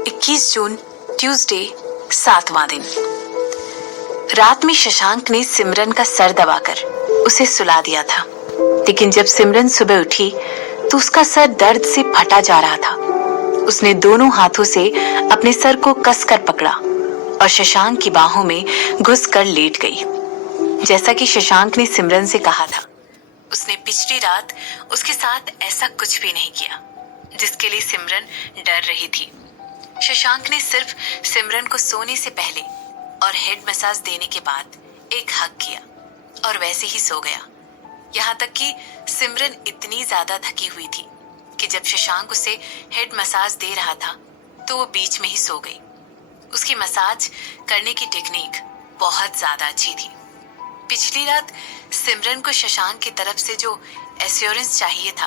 21 जून Tuesday, 7वां दिन। रात में शशांक ने सिमरन का सर दबाकर उसे सुला दिया था, लेकिन जब सिमरन सुबह उठी तो उसका सर दर्द से फटा जा रहा था। उसने दोनों हाथों से अपने सर को कसकर पकड़ा और शशांक की बाहों में घुसकर लेट गई, जैसा कि शशांक ने सिमरन से कहा था। उसने पिछली रात उसके साथ ऐसा कुछ भी नहीं किया जिसके लिए सिमरन डर रही थी। शशांक ने सिर्फ सिमरन को सोने से पहले और हेड मसाज देने के बाद एक हग किया और वैसे ही सो गया। यहाँ तक कि सिमरन इतनी ज्यादा थकी हुई थी कि जब शशांक उसे हेड मसाज दे रहा था तो वो बीच में ही सो गई। उसकी मसाज करने की टेक्निक बहुत ज्यादा अच्छी थी। पिछली रात सिमरन को शशांक की तरफ से जो एश्योरेंस चाहिए था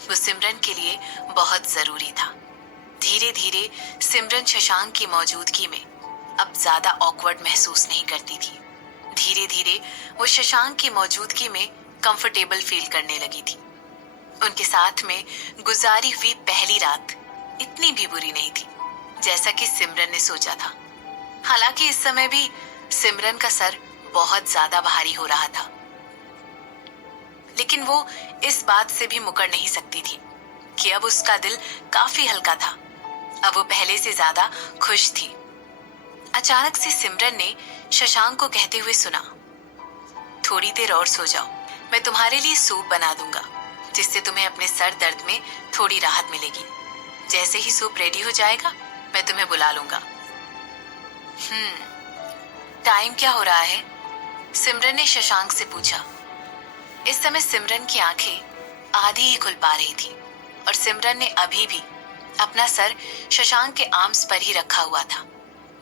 वो सिमरन के लिए बहुत जरूरी था। धीरे धीरे सिमरन शशांक की मौजूदगी में अब ज्यादा ऑकवर्ड महसूस नहीं करती थी। धीरे धीरे वो शशांक की मौजूदगी में कंफर्टेबल फील करने लगी थी। उनके साथ में गुजारी हुई पहली रात इतनी भी बुरी नहीं थी जैसा कि सिमरन ने सोचा था। हालांकि इस समय भी सिमरन का सर बहुत ज्यादा भारी हो रहा था, लेकिन वो इस बात से भी मुकर नहीं सकती थी कि अब उसका दिल काफी हल्का था। अब वो पहले से ज्यादा खुश थी। अचानक से सिमरन ने शशांक को कहते हुए सुना, थोड़ी देर और सो जाओ, मैं तुम्हारे लिए सूप बना दूंगा जिससे तुम्हें अपने सर दर्द में थोड़ी राहत मिलेगी। जैसे ही सूप रेडी हो जाएगा मैं तुम्हें बुला लूंगा। टाइम क्या हो रहा है? सिमरन ने शशांक से पूछा। इस समय सिमरन की आंखें आधी ही खुल पा रही थी और सिमरन ने अभी भी अपना सर शशांक के आर्म्स पर ही रखा हुआ था,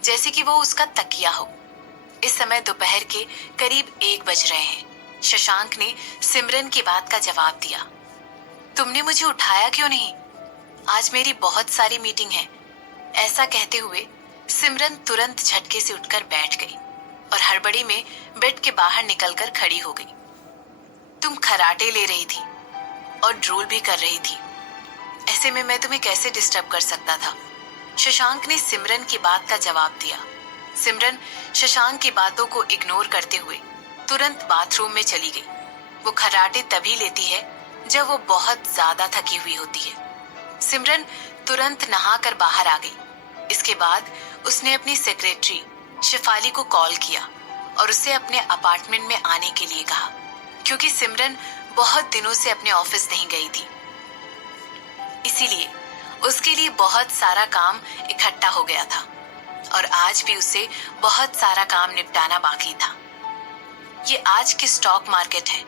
जैसे कि वो उसका तकिया हो। इस समय दोपहर के करीब 1 बज रहे हैं। शशांक ने सिमरन की बात का जवाब दिया। तुमने मुझे उठाया क्यों नहीं? आज मेरी बहुत सारी मीटिंग है। ऐसा कहते हुए सिमरन तुरंत झटके से उठकर बैठ गई और हड़बड़ी में बेड के बाहर निकलकर खड़ी हो गई। तुम खर्राटे ले रही थी और ड्रोल भी कर रही थी, ऐसे में मैं तुम्हें कैसे डिस्टर्ब कर सकता था? शशांक ने सिमरन की बात का जवाब दिया। सिमरन शशांक की बातों को इग्नोर करते हुए तुरंत बाथरूम में चली गई। वो खर्राटे तभी लेती है जब वो बहुत ज्यादा थकी हुई होती है। सिमरन तुरंत नहाकर बाहर आ गई। इसके बाद उसने अपनी सेक्रेटरी शेफाली को कॉल किया और उसे अपने अपार्टमेंट में आने के लिए कहा, क्योंकि सिमरन बहुत दिनों से अपने ऑफिस नहीं गई थी। इसीलिए उसके लिए बहुत सारा काम इकट्ठा हो गया था और आज भी उसे बहुत सारा काम निपटाना बाकी था। ये आज की स्टॉक मार्केट है।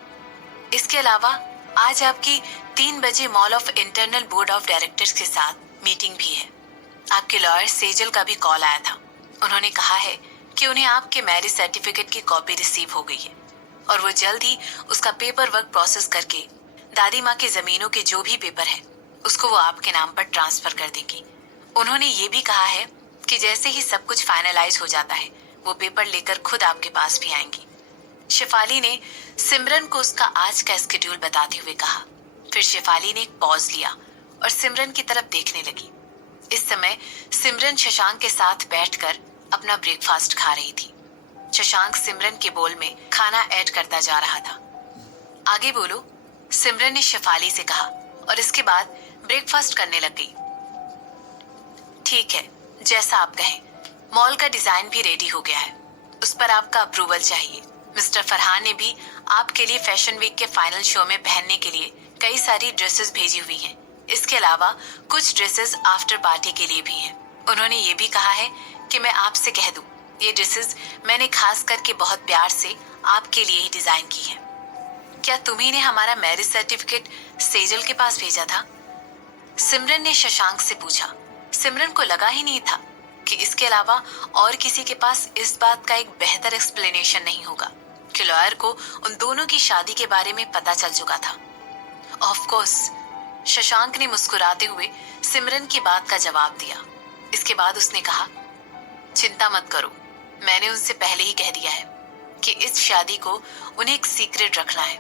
इसके अलावा आज आपकी 3 बजे mall of internal board of directors के साथ मीटिंग भी है। आपके लॉयर सेजल का भी कॉल आया था। उन्होंने कहा है कि उन्हें आपके मैरिज सर्टिफिकेट की कॉपी रिसीव हो गई है और वो जल्द ही उसका पेपर वर्क प्रोसेस करके दादी माँ की जमीनों के जो भी पेपर है उसको वो आपके नाम पर ट्रांसफर कर देंगी। उन्होंने ये भी कहा है कि जैसे ही सब कुछ फाइनलाइज हो जाता है वो पेपर लेकर खुद आपके पास भी आएंगी। शेफाली ने सिमरन को उसका आज का स्केड्यूल बताते हुए कहा। फिर शेफाली ने एक पॉज लिया और सिमरन की तरफ देखने लगी। इस समय सिमरन शशांक के साथ बैठकर अपना ब्रेकफास्ट खा रही थी। शशांक सिमरन के बोल में खाना ऐड करता जा रहा था। आगे बोलो, सिमरन ने शेफाली से कहा और इसके बाद ब्रेकफास्ट करने लग गई। ठीक है, जैसा आप कहें। मॉल का डिजाइन भी रेडी हो गया है, उस पर आपका अप्रूवल चाहिए। मिस्टर फरहान ने भी आपके लिए फैशन वीक के फाइनल शो में पहनने के लिए कई सारी ड्रेसेस भेजी हुई हैं। इसके अलावा कुछ ड्रेसेस आफ्टर पार्टी के लिए भी हैं। उन्होंने ये भी कहा है कि मैं आपसे कह दूं, ये ड्रेसेस मैंने खास करके बहुत प्यार से आपके लिए ही डिजाइन की है। क्या तुम्ही ने हमारा मैरिज सर्टिफिकेट सेजल के पास भेजा था? सिमरन ने शशांक से पूछा। सिमरन को लगा ही नहीं था कि इसके अलावा और किसी के पास इस बात का एक बेहतर एक्सप्लेनेशन नहीं होगा कि लॉयर को उन दोनों की शादी के बारे में पता चल चुका था। ऑफ कोर्स, शशांक ने मुस्कुराते हुए सिमरन की बात का जवाब दिया। इसके बाद उसने कहा, चिंता मत करो, मैंने उनसे पहले ही कह दिया है कि इस शादी को उन्हें एक सीक्रेट रखना है।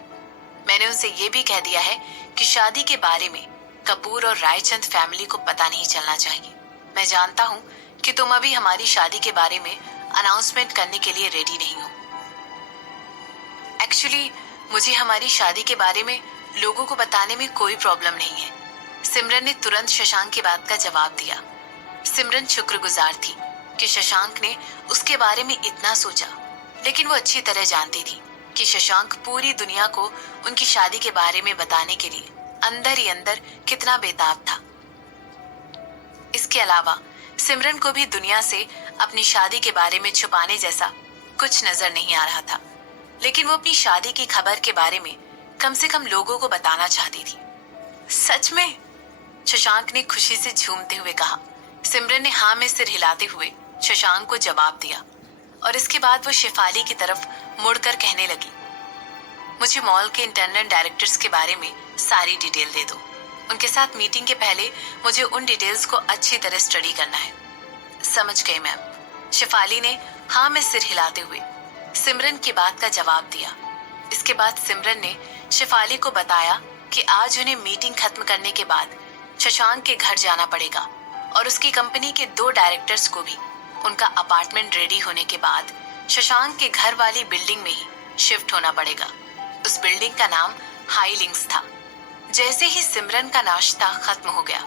मैंने उनसे ये भी कह दिया है कि शादी के बारे में कपूर और रायचंद फैमिली को पता नहीं चलना चाहिए। मैं जानता हूँ कि तुम अभी हमारी शादी के बारे में अनाउंसमेंट करने के लिए रेडी नहीं हो। एक्चुअली मुझे हमारी शादी के बारे में लोगों को बताने में कोई प्रॉब्लम नहीं है। सिमरन ने तुरंत शशांक की बात का जवाब दिया। सिमरन शुक्रगुजार थी कि शशांक ने उसके बारे में इतना सोचा, लेकिन वो अच्छी तरह जानती थी कि शशांक पूरी दुनिया को उनकी शादी के बारे में बताने के लिए अंदर ही अंदर कितना बेताब था। इसके अलावा सिमरन को भी दुनिया से अपनी शादी के बारे में छुपाने जैसा कुछ नजर नहीं आ रहा था, लेकिन वो अपनी शादी की खबर के बारे में कम से कम लोगों को बताना चाहती थी। सच में? शशांक ने खुशी से झूमते हुए कहा। सिमरन ने हाँ में सिर हिलाते हुए शशांक को जवाब दिया और इसके बाद वो शेफाली की तरफ मुड़कर कहने लगी, मुझे मॉल के इंटरनल डायरेक्टर्स के बारे में सारी डिटेल दे दो। उनके साथ मीटिंग के पहले मुझे उन डिटेल्स को अच्छी तरह स्टडी करना है। समझ गई मैम। शेफाली ने हाँ में सिर हिलाते हुए सिमरन की बात का जवाब दिया। इसके बाद सिमरन ने शेफाली को बताया कि आज उन्हें मीटिंग खत्म करने के बाद शशांक के घर जाना पड़ेगा और उसकी कंपनी के 2 डायरेक्टर्स को भी उनका अपार्टमेंट रेडी होने के बाद शशांक के घर वाली बिल्डिंग में ही शिफ्ट होना पड़ेगा। उस बिल्डिंग का नाम हाई लिंक्स था। जैसे ही सिमरन का नाश्ता खत्म हो गया,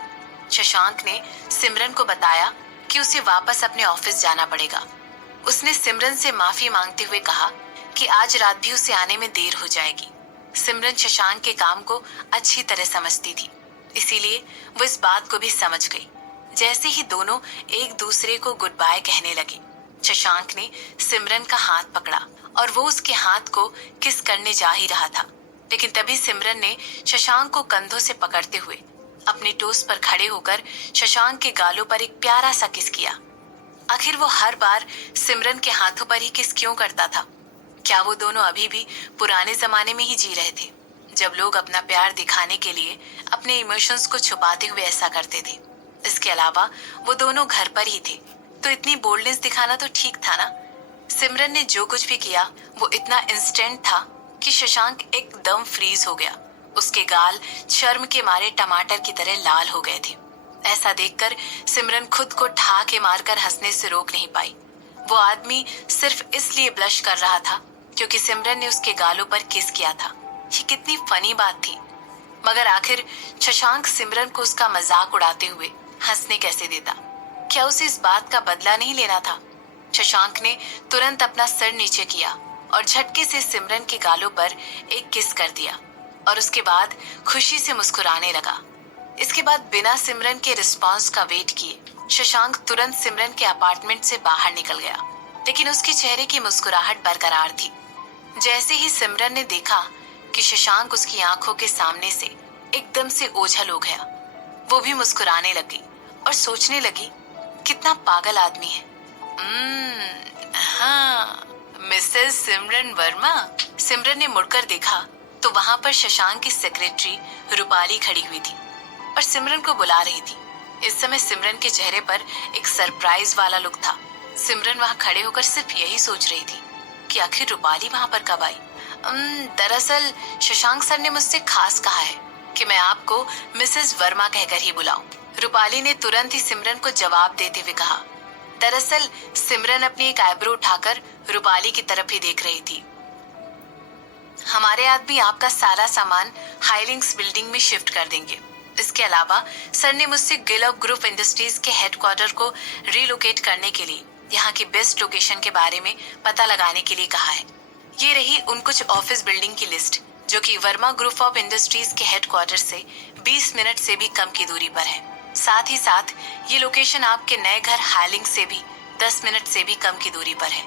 शशांक ने सिमरन को बताया कि उसे वापस अपने ऑफिस जाना पड़ेगा। उसने सिमरन से माफी मांगते हुए कहा कि आज रात भी उसे आने में देर हो जाएगी। सिमरन शशांक के काम को अच्छी तरह समझती थी, इसीलिए वो इस बात को भी समझ गई। जैसे ही दोनों एक दूसरे को गुड बाय कहने लगे, शशांक ने सिमरन का हाथ पकड़ा और वो उसके हाथ को किस करने जा ही रहा था, लेकिन तभी सिमरन ने शशांक को कंधों से पकड़ते हुए अपनी टोस पर खड़े होकर शशांक के गालों पर एक प्यारा सा किस किया। आखिर वो हर बार सिमरन के हाथों पर ही किस क्यों करता था? क्या वो दोनों अभी भी पुराने जमाने में ही जी रहे थे, जब लोग अपना प्यार दिखाने के लिए अपने इमोशंस को छुपाते हुए ऐसा करते थे? इसके अलावा वो दोनों घर पर ही थे, तो इतनी बोल्डनेस दिखाना तो ठीक था ना। सिमरन ने जो कुछ भी किया वो इतना इंस्टेंट था कि शशांक एकदम फ्रीज हो गया। उसके गाल शर्म के मारे टमाटर की तरह लाल हो गए थे। ऐसा देखकर सिमरन खुद को ठहाके मारकर हंसने से रोक नहीं पाई। वो आदमी सिर्फ इसलिए ब्लश कर रहा था क्योंकि सिमरन ने उसके गालों पर किस किया था। ये कितनी फनी बात थी। मगर आखिर शशांक सिमरन को उसका मजाक उड़ाते हुए हंसने कैसे देता? क्या उसे इस बात का बदला नहीं लेना था? शशांक ने तुरंत अपना सिर नीचे किया और झटके से सिमरन के गालों पर एक किस कर दिया और उसके बाद खुशी से मुस्कुराने लगा। इसके बाद बिना सिमरन के रिस्पांस का वेट किए शशांक तुरंत सिमरन के अपार्टमेंट से बाहर निकल गया, लेकिन उसके चेहरे की मुस्कुराहट बरकरार थी। जैसे ही सिमरन ने देखा कि शशांक उसकी आंखों के सामने से एकदम से ओझल हो गया, वो भी मुस्कुराने लगी और सोचने लगी, कितना पागल आदमी है। हाँ, मिसेस सिमरन वर्मा। सिमरन ने मुड़कर देखा तो वहां पर शशांक की सेक्रेटरी रूपाली खड़ी हुई थी और सिमरन को बुला रही थी। इस समय सिमरन के चेहरे पर एक सरप्राइज वाला लुक था। सिमरन वहां खड़े होकर सिर्फ यही सोच रही थी कि आखिर रूपाली वहां पर कब आई। दरअसल शशांक सर ने मुझसे खास कहा है कि मैं आपको मिसेस वर्मा कहकर ही बुलाऊं। रूपाली ने तुरंत ही सिमरन को जवाब देते हुए कहा। दरअसल सिमरन अपनी एक आईब्रो उठाकर रूपाली की तरफ ही देख रही थी। हमारे आदमी आपका सारा सामान हाईलिंक्स बिल्डिंग में शिफ्ट कर देंगे। इसके अलावा सर ने मुझसे गिलॉफ ग्रुप इंडस्ट्रीज के हेडक्वार्टर को रिलोकेट करने के लिए यहाँ की बेस्ट लोकेशन के बारे में पता लगाने के लिए कहा है। ये रही उन कुछ ऑफिस बिल्डिंग की लिस्ट जो कि वर्मा ग्रुप ऑफ इंडस्ट्रीज के हेडक्वार्टर से 20 मिनट से भी कम की दूरी पर है। साथ ही साथ ये लोकेशन आपके नए घर हाईलिंग से भी 10 मिनट से भी कम की दूरी पर है।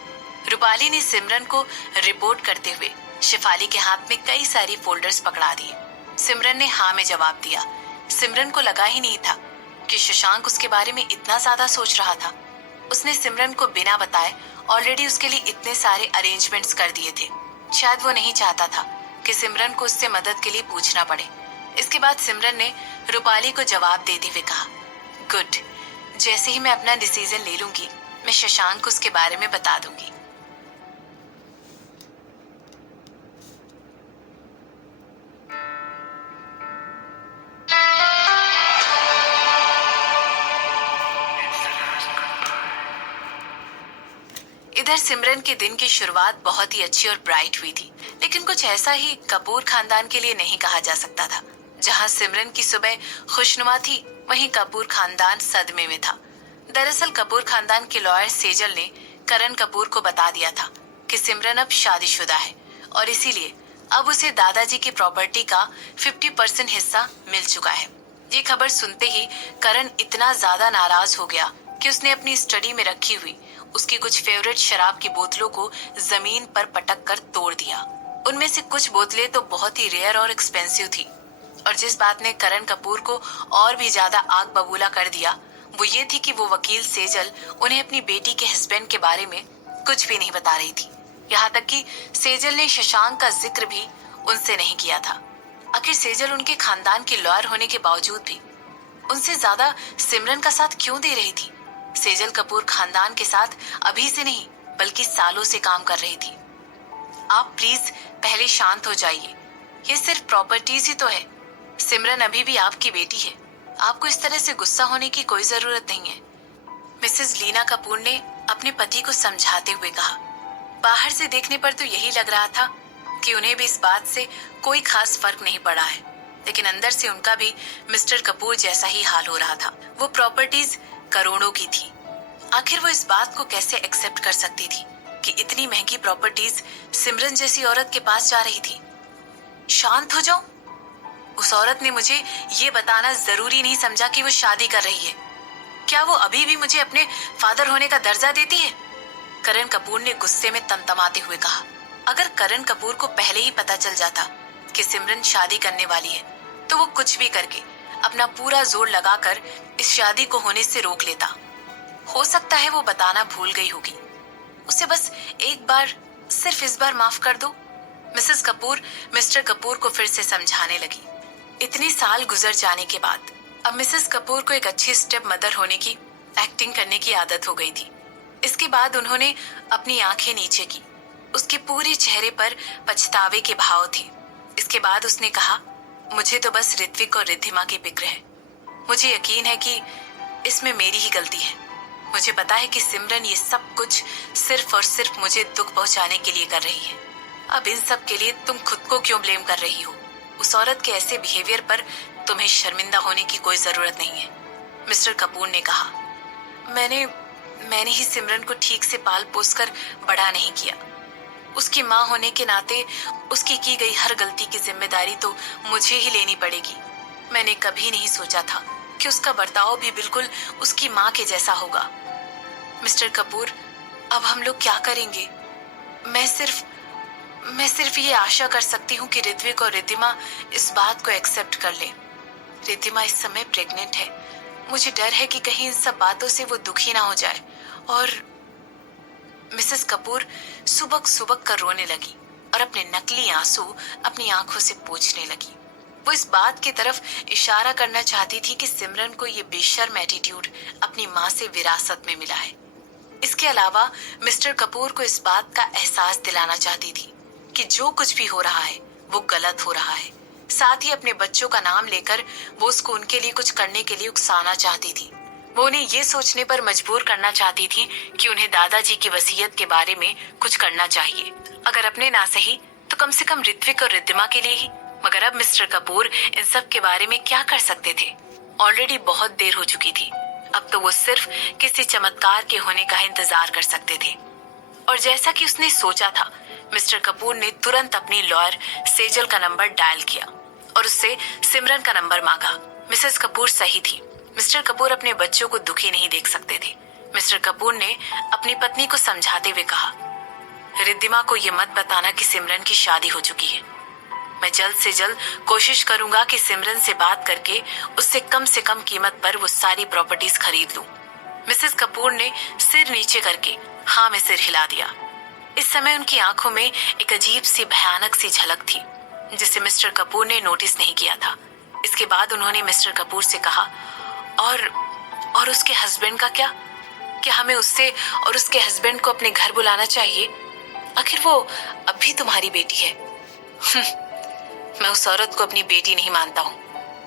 रूपाली ने सिमरन को रिपोर्ट करते हुए शेफाली के हाथ में कई सारी फोल्डर्स पकड़ा दिए। सिमरन ने हाँ में जवाब दिया। सिमरन को लगा ही नहीं था कि शशांक उसके बारे में इतना ज्यादा सोच रहा था। उसने सिमरन को बिना बताए ऑलरेडी उसके लिए इतने सारे अरेंजमेंट्स कर दिए थे। शायद वो नहीं चाहता था कि सिमरन को उससे मदद के लिए पूछना पड़े। इसके बाद सिमरन ने रूपाली को जवाब देते हुए कहा, गुड, जैसे ही मैं अपना डिसीजन ले लूंगी मैं शशांक को उसके बारे में बता दूंगी। इधर सिमरन के दिन की शुरुआत बहुत ही अच्छी और ब्राइट हुई थी, लेकिन कुछ ऐसा ही कपूर खानदान के लिए नहीं कहा जा सकता था। जहां सिमरन की सुबह खुशनुमा थी, वहीं कपूर खानदान सदमे में था। दरअसल कपूर खानदान के लॉयर सेजल ने करण कपूर को बता दिया था कि सिमरन अब शादीशुदा है और इसीलिए अब उसे दादाजी की प्रॉपर्टी का 50% हिस्सा मिल चुका है। ये खबर सुनते ही करण इतना ज्यादा नाराज हो गया कि उसने अपनी स्टडी में रखी हुई उसकी कुछ फेवरेट शराब की बोतलों को जमीन पर पटक कर तोड़ दिया। उनमें से कुछ बोतलें तो बहुत ही रेयर और एक्सपेंसिव थी, और जिस बात ने करण कपूर को और भी ज्यादा आग बबूला कर दिया वो ये थी कि वो वकील सेजल उन्हें अपनी बेटी के हस्बैंड के बारे में कुछ भी नहीं बता रही थी। यहाँ तक कि सेजल ने शशांक का जिक्र भी उनसे नहीं किया था। आखिर सेजल उनके खानदान के लॉयर होने के बावजूद भी उनसे ज्यादा सिमरन का साथ क्यों दे रही थी? सेजल कपूर खानदान के साथ अभी से नहीं बल्कि सालों से काम कर रही थी। आप प्लीज पहले शांत हो जाइए, ये सिर्फ प्रॉपर्टीज ही तो है। सिमरन अभी भी आपकी बेटी है, आपको इस तरह से गुस्सा होने की कोई जरूरत नहीं है, मिसेस लीना कपूर ने अपने पति को समझाते हुए कहा। बाहर से देखने पर तो यही लग रहा था कि उन्हें भी इस बात से कोई खास फर्क नहीं पड़ा है, लेकिन अंदर से उनका भी मिस्टर कपूर जैसा ही हाल हो रहा था। वो प्रॉपर्टीज करोड़ों की थी। आखिर वो इस बात को कैसे एक्सेप्ट कर सकती थी कि इतनी महंगी प्रॉपर्टीज सिमरन जैसी औरत के पास जा रही थी। शांत हो जाओ, उस औरत ने मुझे ये बताना जरूरी नहीं समझा कि वो शादी कर रही है। क्या वो अभी भी मुझे अपने फादर होने का दर्जा देती है? करण कपूर ने गुस्से में तमतमाते हुए कहा। अगर करण कपूर को पहले ही पता चल जाता कि सिमरन शादी करने वाली है तो वो कुछ भी करके अपना पूरा जोर लगाकर इस शादी को होने से रोक लेता। हो सकता है वो बताना भूल गई होगी। उसे बस एक बार, सिर्फ इस बार माफ कर दो। मिसेस कपूर मिस्टर कपूर को फिर से समझाने लगी। इतने साल गुजर जाने के बाद अब मिसेस कपूर को एक अच्छी स्टेप मदर होने की एक्टिंग करने की आदत हो गई थी। इसके बाद उन्होंने अपनी आंखें नीचे की। उसके पूरे चेहरे पर पछतावे के भाव थे। इसके बाद उसने कहा, मुझे तो बस ऋत्विक और रिद्धिमा की फिक्र है। मुझे यकीन है कि इसमें मेरी ही गलती है। मुझे पता है कि सिमरन ये सब कुछ सिर्फ और सिर्फ मुझे दुख पहुंचाने के लिए कर रही है। अब इन सब के लिए तुम खुद को क्यों ब्लेम कर रही हो? उस औरत के ऐसे बिहेवियर पर तुम्हें शर्मिंदा होने की कोई जरूरत नहीं है, मिस्टर कपूर ने कहा। मैंने ही सिमरन को ठीक से पाल पोस कर बड़ा नहीं किया। उसकी माँ होने के नाते उसकी की गई हर गलती की जिम्मेदारी तो मुझे ही लेनी पड़ेगी। मैंने कभी नहीं सोचा था कि उसका बर्ताव भी बिल्कुल उसकी माँ के जैसा होगा। मिस्टर कपूर, अब हम लोग क्या करेंगे? मैं सिर्फ ये आशा कर सकती हूँ कि ऋत्विक और रिद्धिमा इस बात को एक्सेप्ट कर ले। रिद्धिमा इस समय प्रेग्नेंट है। मुझे डर है कि कहीं इन सब बातों से वो दुखी ना हो जाए। और मिसेस कपूर सुबक सुबक कर रोने लगी और अपने नकली आंसू अपनी आंखों से पोंछने लगी। वो इस बात की तरफ इशारा करना चाहती थी कि सिमरन को ये बेशर्म एटीट्यूड अपनी माँ से विरासत में मिला है। इसके अलावा मिस्टर कपूर को इस बात का एहसास दिलाना चाहती थी कि जो कुछ भी हो रहा है वो गलत हो रहा है। साथ ही अपने बच्चों का नाम लेकर वो उसको उनके लिए कुछ करने के लिए उकसाना चाहती थी। वो उन्हें ये सोचने पर मजबूर करना चाहती थी कि उन्हें दादाजी की वसीयत के बारे में कुछ करना चाहिए। अगर अपने ना सही तो कम से कम ऋत्विक और रिद्धिमा के लिए ही। मगर अब मिस्टर कपूर इन सब के बारे में क्या कर सकते थे? ऑलरेडी बहुत देर हो चुकी थी। अब तो वो सिर्फ किसी चमत्कार के होने का इंतजार कर सकते थे। और जैसा कि उसने सोचा था, मिस्टर कपूर ने तुरंत अपनी लॉयर सेजल का नंबर डायल किया और उससे सिमरन का नंबर मांगा। मिसेस कपूर सही थी। मिस्टर कपूर अपने बच्चों को दुखी नहीं देख सकते थे। मिस्टर कपूर ने अपनी पत्नी को समझाते हुए कहा, रिद्धिमा को ये मत बताना कि सिमरन की शादी हो चुकी है। मैं जल्द से जल्द कोशिश करूंगा कि सिमरन से बात करके उससे कम कीमत पर वो सारी प्रॉपर्टीज खरीद लूं। मिसेस कपूर ने सिर नीचे करके हाँ में सिर हिला दिया। इस समय उनकी आंखों में एक अजीब सी भयानक सी झलक थी जिसे मिस्टर कपूर ने नोटिस नहीं किया था। इसके बाद उन्होंने मिस्टर कपूर से कहा, और उसके हस्बैंड का क्या? क्या हमें उससे और उसके हस्बैंड को अपने घर बुलाना चाहिए? आखिर वो अब भी तुम्हारी बेटी है। मैं उस औरत को अपनी बेटी नहीं मानता हूँ,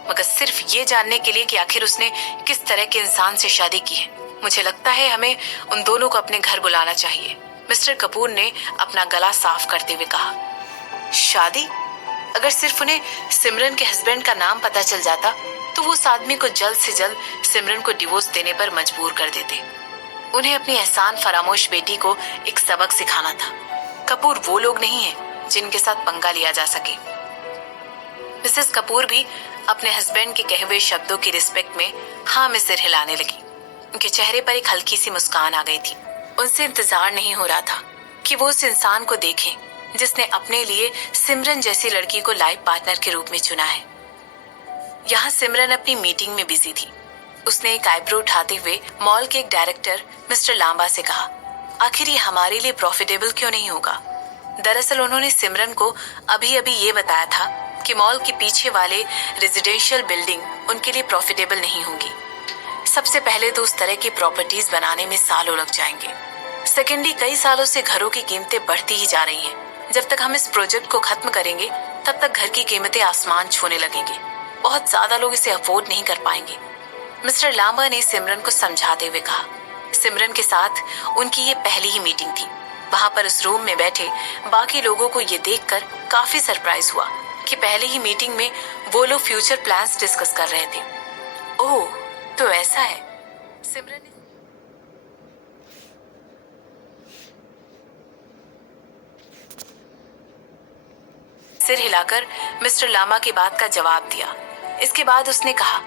मगर सिर्फ ये जानने के लिए कि आखिर उसने किस तरह के इंसान से शादी की है। मुझे लगता है हमें उन दोनों को अपने घर बुलाना चाहिए। मिस्टर कपूर ने अपना गला साफ करते हुए कहा, शादी? अगर सिर्फ उन्हें सिमरन के हस्बैंड का नाम पता चल जाता तो वो उस आदमी को जल्द से जल्द सिमरन को डिवोर्स देने पर मजबूर कर देते। उन्हें अपनी एहसान फरामोश बेटी को एक सबक सिखाना था। कपूर वो लोग नहीं हैं जिनके साथ पंगा लिया जा सके। मिसेस कपूर भी अपने हस्बैंड के कहे हुए शब्दों की रिस्पेक्ट में हाँ में सिर हिलाने लगी। उनके चेहरे पर एक हल्की सी मुस्कान आ गई थी। उनसे इंतजार नहीं हो रहा था कि वो उस इंसान को देखें जिसने अपने लिए सिमरन जैसी लड़की को लाइफ पार्टनर के रूप में चुना है। यहाँ सिमरन अपनी मीटिंग में बिजी थी। उसने एक आईब्रो उठाते हुए मॉल के एक डायरेक्टर मिस्टर लांबा से कहा, आखिर ये हमारे लिए प्रॉफिटेबल क्यों नहीं होगा? दरअसल उन्होंने सिमरन को अभी अभी ये बताया था कि मॉल के पीछे वाले रेजिडेंशियल बिल्डिंग उनके लिए प्रॉफिटेबल नहीं होगी। सबसे पहले तो उस तरह की प्रॉपर्टीज बनाने में सालों लग जाएंगे। सेकेंडली, कई सालों से घरों की कीमतें बढ़ती ही जा रही हैं। जब तक हम इस प्रोजेक्ट को खत्म करेंगे तब तक घर की कीमतें आसमान छूने लगेंगी। बहुत ज्यादा लोग इसे अफोर्ड नहीं कर पाएंगे। मिस्टर लांबा ने सिमरन को समझाते हुए कहा। सिमरन के साथ उनकी ये पहली ही मीटिंग थी। वहां पर उस रूम में बैठे बाकी लोगों को ये देखकर काफी सरप्राइज हुआ कि पहले ही मीटिंग में वो लोग फ्यूचर प्लान्स डिस्कस कर रहे थे। ओह, तो ऐसा है। सिमरन ने सिर हिलाकर मिस्टर लांबा की बात का जवाब दिया। इसके बाद उसने कहा,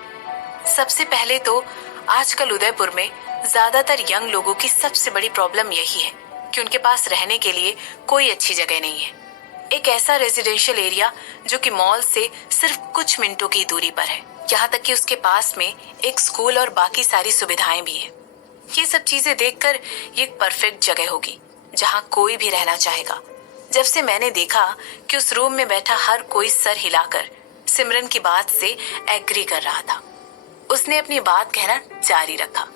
सबसे पहले तो आजकल उदयपुर में ज्यादातर यंग लोगों की सबसे बड़ी प्रॉब्लम यही है कि उनके पास रहने के लिए कोई अच्छी जगह नहीं है। एक ऐसा रेजिडेंशियल एरिया जो कि मॉल से सिर्फ कुछ मिनटों की दूरी पर है। यहाँ तक कि उसके पास में एक स्कूल और बाकी सारी सुविधाएं भी हैं। ये सब चीजें देखकर ये एक परफेक्ट जगह होगी जहाँ कोई भी रहना चाहेगा। जब से मैंने देखा कि उस रूम में बैठा हर कोई सर हिलाकर सिमरन की बात से एग्री कर रहा था, उसने अपनी बात कहना जारी रखा।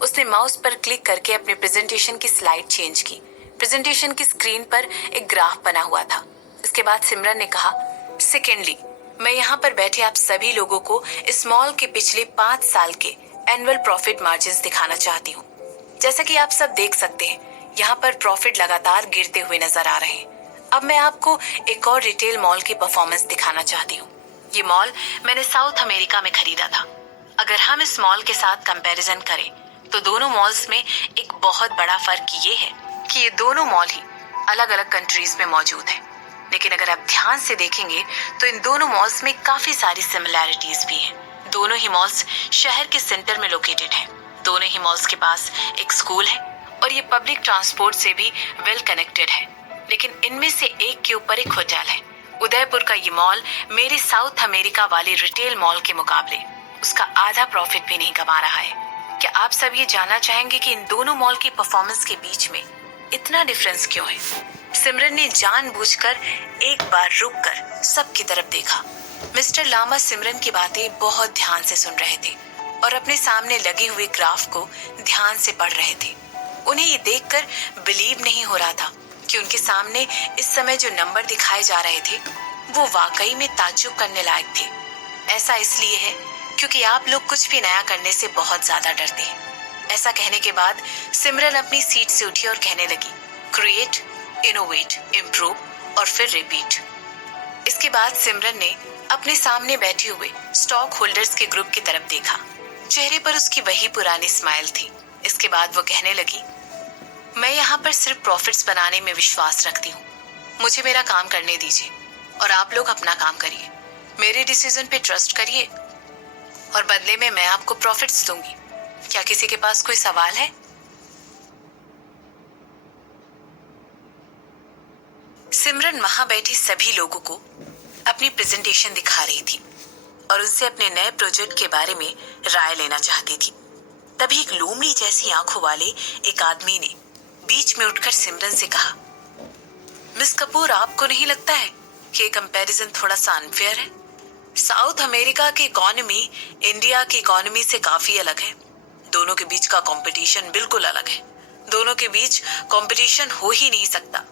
उसने माउस पर क्लिक करके अपने प्रेजेंटेशन की स्लाइड चेंज की। प्रेजेंटेशन की स्क्रीन पर एक ग्राफ बना हुआ था। इसके बाद सिमरन ने कहा, सेकेंडली, मैं यहाँ पर बैठे आप सभी लोगों को इस मॉल के पिछले 5 साल के एनुअल प्रॉफिट मार्जिन दिखाना चाहती हूँ। जैसा कि आप सब देख सकते हैं, यहाँ पर प्रॉफिट लगातार गिरते हुए नजर आ रहे हैं। अब मैं आपको एक और रिटेल मॉल की परफॉर्मेंस दिखाना चाहती हूँ। ये मॉल मैंने साउथ अमेरिका में खरीदा था। अगर हम इस मॉल के साथ कंपैरिजन करें तो दोनों मॉल्स में एक बहुत बड़ा फर्क ये है कि ये दोनों मॉल ही अलग अलग कंट्रीज में मौजूद हैं। लेकिन अगर आप ध्यान से देखेंगे तो इन दोनों मॉल्स में काफी सारी सिमिलैरिटीज भी हैं। दोनों ही मॉल्स शहर के सेंटर में लोकेटेड हैं। दोनों ही मॉल्स के पास एक स्कूल है और ये पब्लिक ट्रांसपोर्ट से भी वेल कनेक्टेड है। लेकिन इनमें से एक के ऊपर एक होटल है। उदयपुर का ये मॉल मेरे साउथ अमेरिका वाले रिटेल मॉल के मुकाबले उसका आधा प्रॉफिट भी नहीं कमा रहा है। क्या आप सब ये जानना चाहेंगे कि इन दोनों मॉल की परफॉर्मेंस के बीच में इतना डिफरेंस क्यों है? सिमरन ने जानबूझकर एक बार रुककर सबकी तरफ देखा। मिस्टर लांबा सिमरन की बातें बहुत ध्यान से सुन रहे थे और अपने सामने लगे हुए ग्राफ को ध्यान से पढ़ रहे थे। उन्हें ये देखकर बिलीव नहीं हो रहा था कि उनके सामने इस समय जो नंबर दिखाए जा रहे थे वो वाकई में ताज्जुब करने लायक थे। ऐसा इसलिए है क्योंकि आप लोग कुछ भी नया करने से बहुत ज्यादा डरते हैं। ऐसा कहने के बाद सिमरन अपनी सीट से उठी और कहने लगी, क्रिएट, इनोवेट, इम्प्रूव और फिर रिपीट। इसके बाद सिमरन ने अपने सामने बैठे हुए स्टॉक होल्डर्स के ग्रुप की तरफ देखा। चेहरे पर उसकी वही पुरानी स्माइल थी। इसके बाद वो कहने लगी, मैं यहाँ पर सिर्फ प्रॉफिट्स बनाने में विश्वास रखती हूँ। मुझे मेरा काम करने दीजिए और आप लोग अपना काम करिए। मेरे डिसीजन पे ट्रस्ट करिए और बदले में मैं आपको प्रॉफिट्स दूंगी। क्या किसी के पास कोई सवाल है? सिमरन वहां बैठे सभी लोगों को अपनी प्रेजेंटेशन दिखा रही थी और उनसे अपने नए प्रोजेक्ट के बारे में राय लेना चाहती थी। तभी एक लोमड़ी जैसी आंखों वाले एक आदमी ने बीच में उठकर सिमरन से कहा, मिस कपूर, आपको नहीं लगता है कि ये कंपैरिजन थोड़ा सा अनफेयर है? साउथ अमेरिका की इकोनॉमी इंडिया की इकोनॉमी से काफी अलग है। दोनों के बीच का कंपटीशन बिल्कुल अलग है। दोनों के बीच कंपटीशन हो ही नहीं सकता।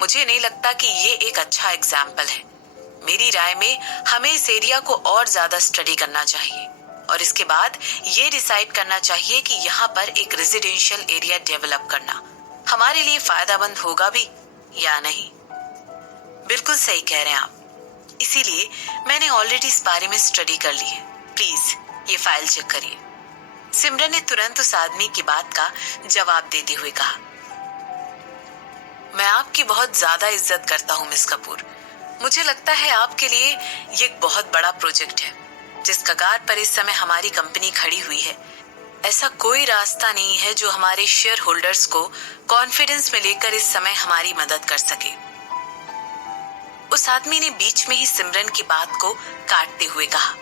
मुझे नहीं लगता कि ये एक अच्छा एग्जाम्पल है। मेरी राय में हमें इस एरिया को और ज्यादा स्टडी करना चाहिए और इसके बाद ये डिसाइड करना चाहिए कि यहाँ पर एक रेजिडेंशियल एरिया डेवलप करना हमारे लिए फायदेमंद होगा भी या नहीं। बिल्कुल सही कह रहे हैं आप, इसीलिए मैंने ऑलरेडी इस बारे में स्टडी कर ली है। प्लीज ये फाइल चेक करिए। सिमरन ने तुरंत उस आदमी की बात का जवाब देते हुए कहा, मैं आपकी बहुत ज्यादा इज्जत करता हूँ मिस कपूर। मुझे लगता है आपके लिए ये एक बहुत बड़ा प्रोजेक्ट है। जिस कगार पर इस समय हमारी कंपनी खड़ी हुई है, ऐसा कोई रास्ता नहीं है जो हमारे शेयर होल्डर्स को कॉन्फिडेंस में लेकर इस समय हमारी मदद कर सके। उस आदमी ने बीच में ही सिमरन की बात को काटते हुए कहा।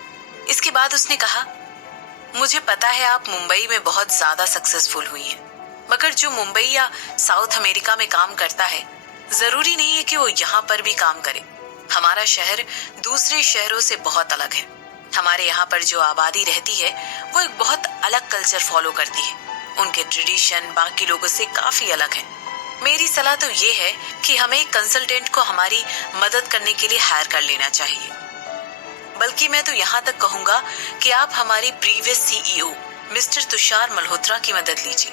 इसके बाद उसने कहा, मुझे पता है आप मुंबई में बहुत ज्यादा सक्सेसफुल हुई हैं, मगर जो मुंबई या साउथ अमेरिका में काम करता है, जरूरी नहीं है कि वो यहाँ पर भी काम करे। हमारा शहर दूसरे शहरों से बहुत अलग है। हमारे यहाँ पर जो आबादी रहती है वो एक बहुत अलग कल्चर फॉलो करती है। उनके ट्रेडिशन बाकी लोगों से काफी अलग है। मेरी सलाह तो ये है कि हमें एक कंसल्टेंट को हमारी मदद करने के लिए हायर कर लेना चाहिए। बल्कि मैं तो यहाँ तक कहूँगा कि आप हमारे previous CEO mister Tushar Malhotra की मदद लीजिए।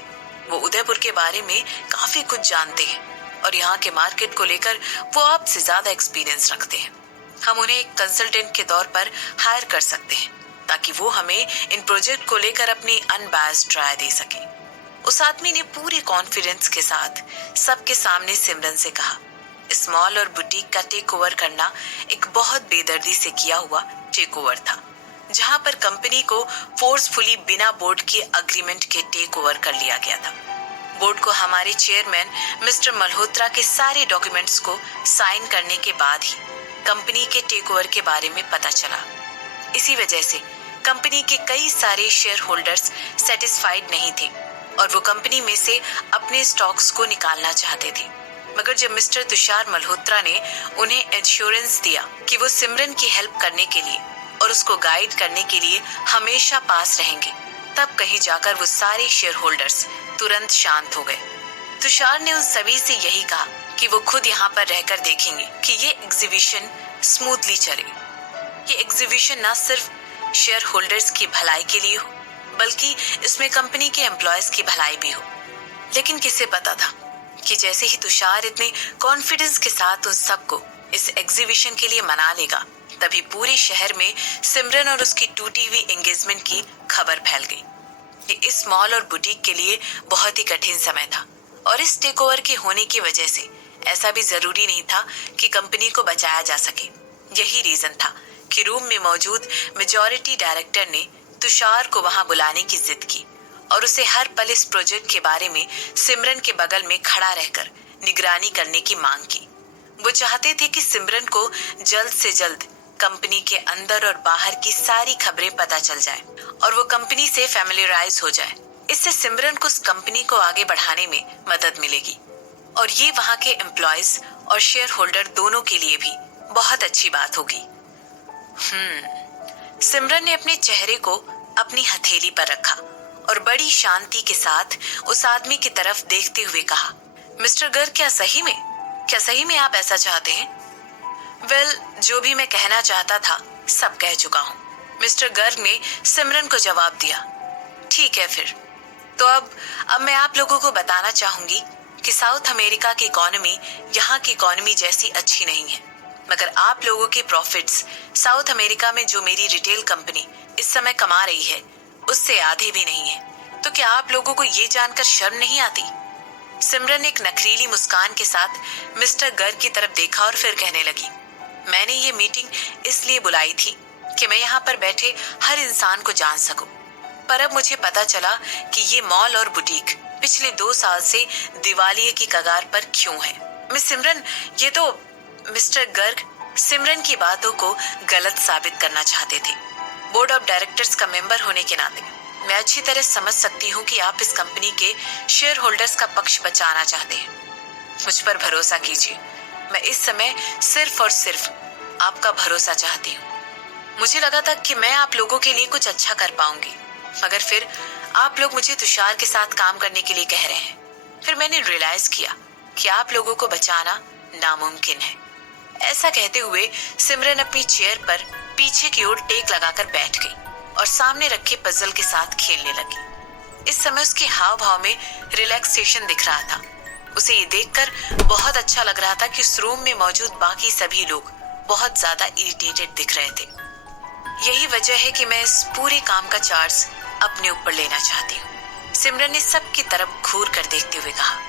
वो उदयपुर के बारे में काफी कुछ जानते हैं और यहाँ के मार्केट को लेकर वो आपसे ज्यादा एक्सपीरियंस रखते हैं। हम उन्हें एक कंसल्टेंट के तौर पर हायर कर सकते हैं ताकि वो हमें इन प्रोजेक्ट को लेकर अपनी अनबायस्ड राय दे सके। उस आदमी ने पूरे कॉन्फिडेंस के साथ सबके सामने सिमरन से कहा, स्मॉल और बुटीक का टेक ओवर करना एक बहुत बेदर्दी से किया हुआ टेक ओवर था, जहां पर कंपनी को फोर्सफुली बिना बोर्ड के अग्रीमेंट के टेक ओवर कर लिया गया था। बोर्ड को हमारे चेयरमैन मिस्टर मल्होत्रा के सारे डॉक्यूमेंट्स को साइन करने के बाद ही कंपनी के टेक ओवर के बारे में पता चला। इसी वजह से कंपनी के कई सारे शेयर होल्डर्स सेटिस्फाइड नहीं थे और वो कंपनी में से अपने स्टॉक्स को निकालना चाहते थे। मगर जब मिस्टर तुषार मल्होत्रा ने उन्हें इंश्योरेंस दिया कि वो सिमरन की हेल्प करने के लिए और उसको गाइड करने के लिए हमेशा पास रहेंगे, तब कहीं जाकर वो सारे शेयर होल्डर्स तुरंत शांत हो गए। तुषार ने उन सभी से यही कहा कि वो खुद यहाँ पर रहकर देखेंगे कि ये एग्जीबिशन स्मूथली चले। ये एग्जीबिशन न सिर्फ शेयर होल्डर्स की भलाई के लिए हो, बल्कि इसमें कंपनी के एम्प्लॉयज की भलाई भी हो। लेकिन किसे पता था कि जैसे ही तुषार इतने कॉन्फिडेंस के साथ उन सबको इस एग्जीबिशन के लिए मना लेगा, तभी पूरे शहर में सिमरन और उसकी टूटी हुई एंगेजमेंट की खबर फैल गई। ये इस मॉल और बुटीक के लिए बहुत ही कठिन समय था और इस टेक ओवर के होने की वजह से ऐसा भी जरूरी नहीं था कि कंपनी को बचाया जा सके। यही रीजन था कि रूम में मौजूद मेजॉरिटी डायरेक्टर ने तुषार को वहां बुलाने की जिद की और उसे हर पल इस प्रोजेक्ट के बारे में सिमरन के बगल में खड़ा रहकर निगरानी करने की मांग की। वो चाहते थे कि सिमरन को जल्द से जल्द कंपनी के अंदर और बाहर की सारी खबरें पता चल जाए और वो कंपनी से फैमिलियराइज हो जाए। इससे सिमरन को उस कंपनी को आगे बढ़ाने में मदद मिलेगी और ये वहां के एम्प्लॉयज और शेयर होल्डर दोनों के लिए भी बहुत अच्छी बात होगी। सिमरन ने अपने चेहरे को अपनी हथेली पर रखा और बड़ी शांति के साथ उस आदमी की तरफ देखते हुए कहा, मिस्टर गर्ग, क्या सही में आप ऐसा चाहते हैं? वेल, जो भी मैं कहना चाहता था सब कह चुका हूँ, मिस्टर गर्ग ने सिमरन को जवाब दिया। ठीक है फिर, तो अब मैं आप लोगों को बताना चाहूंगी कि साउथ अमेरिका की इकोनॉमी यहाँ की इकोनॉमी जैसी अच्छी नहीं है, मगर आप लोगों के प्रॉफिट्स साउथ अमेरिका में जो मेरी रिटेल कंपनी इस समय कमा रही है उससे आधे भी नहीं है। तो क्या आप लोगों को ये जानकर शर्म नहीं आती? सिमरन एक नखरीली मुस्कान के साथ मिस्टर गर्ग की तरफ देखा और फिर कहने लगी, मैंने ये मीटिंग इसलिए बुलाई थी कि मैं यहाँ पर बैठे हर इंसान को जान सकूं, पर अब मुझे पता चला कि ये मॉल और बुटीक पिछले 2 साल से दिवालिये की कगार पर क्यों है। मिस सिमरन, ये तो मिस्टर गर्ग सिमरन की बातों को गलत साबित करना चाहते थे। बोर्ड ऑफ डायरेक्टर्स का मेंबर होने के नाते मैं अच्छी तरह समझ सकती हूँ कि आप इस कंपनी के शेयर होल्डर्स का पक्ष बचाना चाहते हैं। मुझ पर भरोसा कीजिए, मैं इस समय सिर्फ और सिर्फ आपका भरोसा चाहती हूँ। मुझे लगा था कि मैं आप लोगों के लिए कुछ अच्छा कर पाऊंगी, मगर फिर आप लोग मुझे तुषार के साथ काम करने के लिए कह रहे हैं। फिर मैंने रियलाइज किया कि आप लोगों को बचाना नामुमकिन है। ऐसा कहते हुए सिमरन अपनी चेयर पर पीछे की ओर टेक लगाकर बैठ गई और सामने रखे पजल के साथ खेलने लगी। इस समय उसके हाव भाव में रिलैक्सेशन दिख रहा था। उसे ये देखकर बहुत अच्छा लग रहा था कि उस रूम में मौजूद बाकी सभी लोग बहुत ज्यादा इरिटेटेड दिख रहे थे। यही वजह है कि मैं इस पूरे काम का चार्ज अपने ऊपर लेना चाहती हूँ, सिमरन ने सबकी तरफ घूर कर देखते हुए कहा।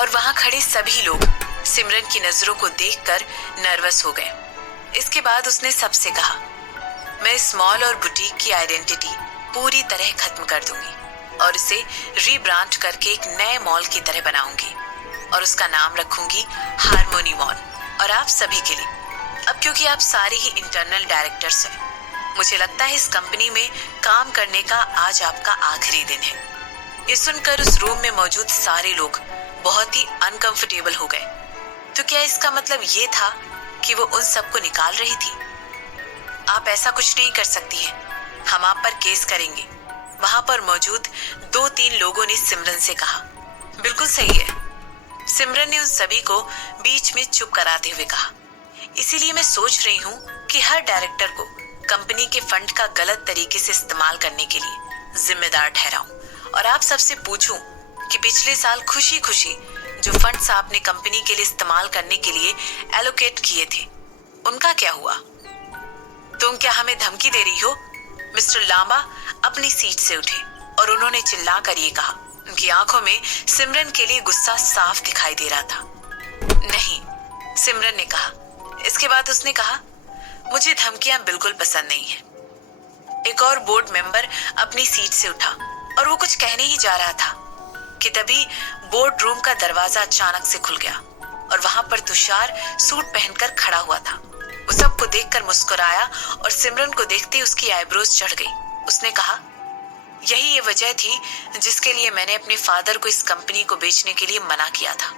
और वहां खड़े सभी लोग सिमरन की नजरों को देखकर नर्वस हो गए। इसके बाद उसने सबसे कहा, मैं इस मॉल और बुटीक की आइडेंटिटी पूरी तरह खत्म कर दूंगी और इसे रीब्रांड करके एक नए मॉल की तरह बनाऊंगी और उसका नाम रखूंगी हारमोनी मॉल। और आप सभी के लिए, अब क्योंकि आप सारे ही इंटरनल डायरेक्टर्स हैं, मुझे लगता है इस कंपनी में काम करने का आज आपका आखिरी दिन है। ये सुनकर उस रूम में मौजूद सारे लोग बहुत ही अनकंफर्टेबल हो गए। तो क्या इसका मतलब ये था कि वो उन सबको निकाल रही थी? आप ऐसा कुछ नहीं कर सकती हैं, हम आप पर केस करेंगे, वहां पर मौजूद 2-3 लोगों ने सिमरन से कहा। बिल्कुल सही है, सिमरन ने उन सभी को बीच में चुप कराते हुए कहा। इसीलिए मैं सोच रही हूँ कि हर डायरेक्टर को कंपनी के फंड का गलत तरीके से इस्तेमाल करने के लिए जिम्मेदार ठहराऊं और आप सबसे पूछूं कि पिछले साल खुशी खुशी जो फंड्स आपने कंपनी के लिए इस्तेमाल करने के लिए एलोकेट किए थे, उनका क्या हुआ? तुम क्या हमें धमकी दे रही हो? मिस्टर लांबा अपनी सीट से उठे और उन्होंने चिल्लाकर ये कहा। उनकी आंखों में सिमरन के लिए गुस्सा साफ दिखाई दे रहा था। नहीं, सिमरन ने कहा। इसके बाद उसने कहा, मुझे धमकियां बिल्कुल पसंद नहीं है। एक और बोर्ड मेंबर अपनी सीट से उठा और वो कुछ कहने ही जा रहा था कि तभी बोर्ड रूम का दरवाजा अचानक से खुल गया और वहां पर तुषार सूट पहनकर खड़ा हुआ था। वो सबको देखकर मुस्कुराया और सिमरन को देखते ही उसकी आईब्रोज चढ़ गई। उसने कहा, यही ये वजह थी जिसके लिए मैंने अपने फादर को इस कंपनी को बेचने के लिए मना किया था।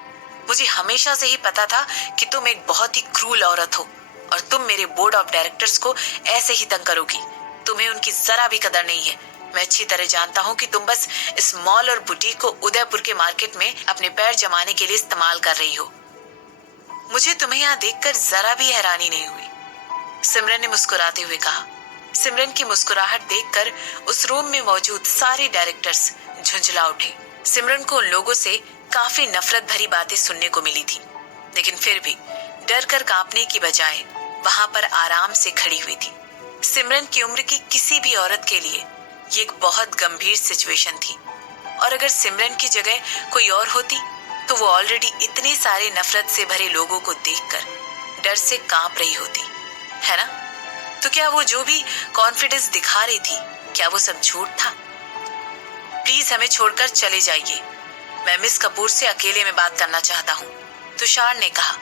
मुझे हमेशा से ही पता था कि तुम एक बहुत ही क्रूर औरत हो और तुम मेरे बोर्ड ऑफ डायरेक्टर्स को ऐसे ही तंग करोगी। तुम्हें उनकी जरा भी कदर नहीं है। मैं अच्छी तरह जानता हूँ कि तुम बस इस मॉल और बुटीक को उदयपुर के मार्केट में अपने पैर जमाने के लिए इस्तेमाल कर रही हो। मुझे तुम्हें यहाँ देखकर जरा भी हैरानी नहीं हुई, सिमरन ने मुस्कुराते हुए कहा। सिमरन की मुस्कुराहट देखकर उस रूम में मौजूद सारे डायरेक्टर्स झुंझला उठे। सिमरन को उन लोगों से काफी नफरत भरी बातें सुनने को मिली थी, लेकिन फिर भी डर कर कांपने की बजाय वहां पर आराम से खड़ी हुई थी। सिमरन की उम्र की किसी भी औरत के लिए ये एक बहुत गंभीर सिचुएशन थी और अगर सिमरन की जगह कोई और होती तो वो ऑलरेडी इतने सारे नफरत से भरे लोगों को देखकर डर से कांप रही होती, है ना? तो क्या वो जो भी कॉन्फिडेंस दिखा रही थी, क्या वो सब झूठ था? प्लीज हमें छोड़कर चले जाइए, मैं मिस कपूर से अकेले में बात करना चाहता हूँ, तुषार ने कहा।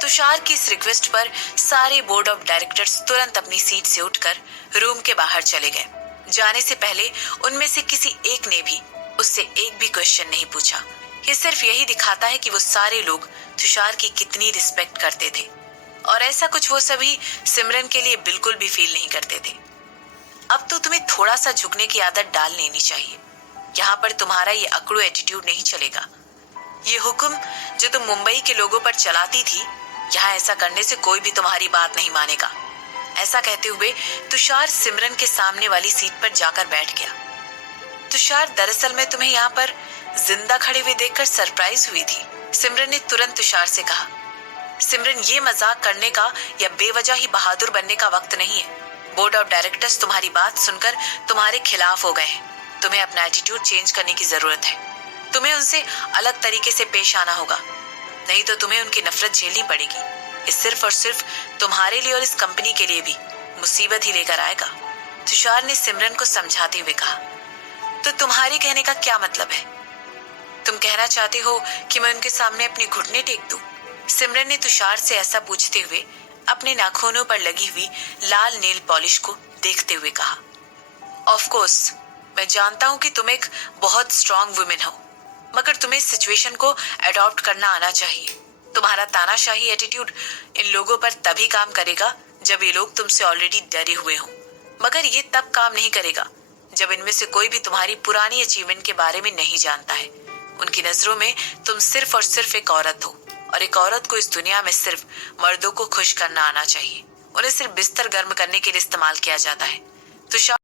तुषार की इस रिक्वेस्ट पर सारे बोर्ड ऑफ डायरेक्टर्स तुरंत अपनी सीट से उठकर रूम के बाहर चले गए। जाने से पहले उनमें से किसी एक ने भी उससे एक भी क्वेश्चन नहीं पूछा। ये सिर्फ यही दिखाता है कि वो सारे लोग तुषार की कितनी रिस्पेक्ट करते थे और ऐसा कुछ वो सभी सिमरन के लिए बिल्कुल भी फील नहीं करते थे। अब तो तुम्हें थोड़ा सा झुकने की आदत डाल लेनी चाहिए। यहाँ पर तुम्हारा ये अकड़ू एटीट्यूड नहीं चलेगा। ये हुक्म जो तुम मुंबई के लोगों पर चलाती थी, यहाँ ऐसा करने से कोई भी तुम्हारी बात नहीं मानेगा। ऐसा कहते हुए तुषार सिमरन के सामने वाली सीट पर जाकर बैठ गया। तुषार, दरअसल मैं तुम्हें यहाँ पर जिंदा खड़े हुए देखकर सरप्राइज हुई थी, सिमरन ने तुरंत तुषार से कहा। सिमरन, ये मजाक करने का या बेवजह ही बहादुर बनने का वक्त नहीं है। बोर्ड ऑफ डायरेक्टर्स तुम्हारी बात सुनकर तुम्हारे खिलाफ हो गए हैं। तुम्हें अपना एटीट्यूड चेंज करने की जरूरत है। तुम्हें उनसे अलग तरीके से पेश आना होगा, नहीं तो तुम्हें उनकी नफरत झेलनी पड़ेगी। ये सिर्फ और सिर्फ तुम्हारे लिए और इस कंपनी के लिए भी मुसीबत ही लेकर आएगा, तुषार ने सिमरन को समझाते हुए कहा। तो तुम्हारे कहने का क्या मतलब है? तुम कहना चाहते हो कि मैं उनके सामने अपने घुटने टेक दूं? सिमरन ने तुषार से ऐसा पूछते हुए अपने नाखूनों पर लगी हुई लाल नेल पॉलिश को देखते हुए कहा। ऑफ कोर्स, मैं जानता हूं कि तुम एक बहुत स्ट्रांग वुमेन हो, मगर तुम्हें इस सिचुएशन को अडॉप्ट करना आना चाहिए। तुम्हारा तानाशाही एटीट्यूड इन लोगों पर तभी काम करेगा जब ये लोग तुमसे ऑलरेडी डरे हुए हों, मगर ये तब काम नहीं करेगा जब इनमें से कोई भी तुम्हारी पुरानी अचीवमेंट के बारे में नहीं जानता है। उनकी नजरों में तुम सिर्फ और सिर्फ एक औरत हो और एक औरत को इस दुनिया में सिर्फ मर्दों को खुश करना आना चाहिए। उन्हें सिर्फ बिस्तर गर्म करने के लिए इस्तेमाल किया जाता है। तुषार